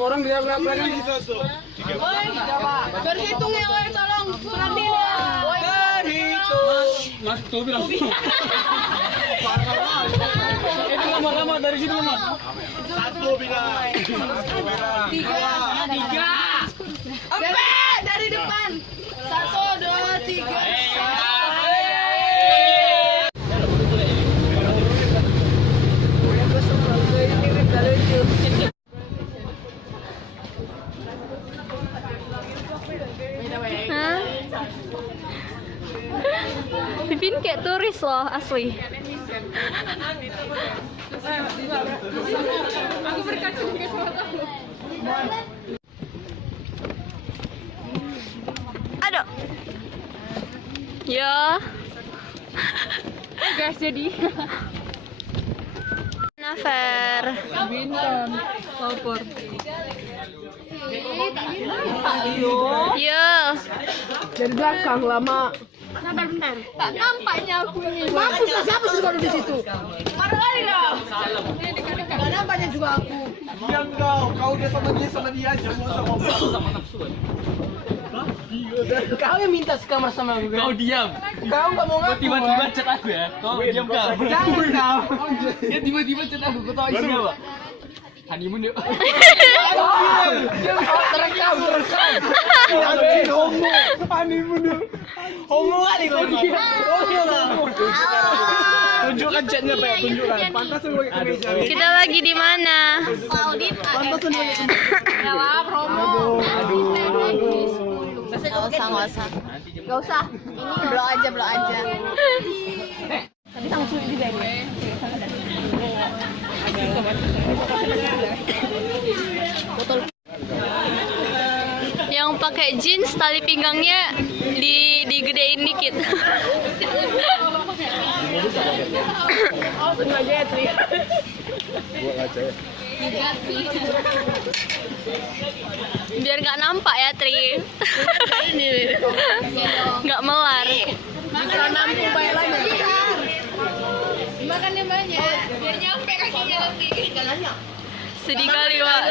Berapa orang dia belakang? Berhitung ya, woi, tolong. Perhatiin ya. Berhitung. Mas Tobi langsung. Itu lama-lama dari situ lama. Satu bilang. Tiga. Dari depan. 1, 2, 3. Pipin kayak turis loh asli. Aku berkaca juga sama kamu. Aduh. Ya. Guys, jadi. Nafer. Bintang. Lapor. Ya. Dari belakang lama. Bentar. Tak nampaknya aku ini. Mampus lah, siapa sih baru di situ? Marah kali kau. Gak nampaknya juga aku. Diam kau dia sama dia aja mau sama nafsu. Kau yang minta sekamar sama aku kan? Kau diam. Kau nggak mau ngaku. Tiba-tiba chat aku ya. Kau diam kau. Jangan kau. Dia tiba-tiba chat aku. Kau tahu isinya apa? Honeymoon yuk. Terekam. Anjing homo. Honeymoon yuk. Homo kali kau. Tunjukkan chatnya Pak, tunjukkan. Pantasan pakai kemeja. Kita lagi di mana? Pantasan pakai kemeja. Ya lah, promo. Nggak usah. Gak usah. Ini blok aja. Tadi langsung di bag. Yang pakai jeans tali pinggangnya digedein dikit. Oh, sengaja ya, Tri. Biar nggak nampak ya, Tri. Nggak melar. Bisa nampung banyak lagi. Makannya banyak. Biar nyampe kakinya nanti. Sedih kali, Wak.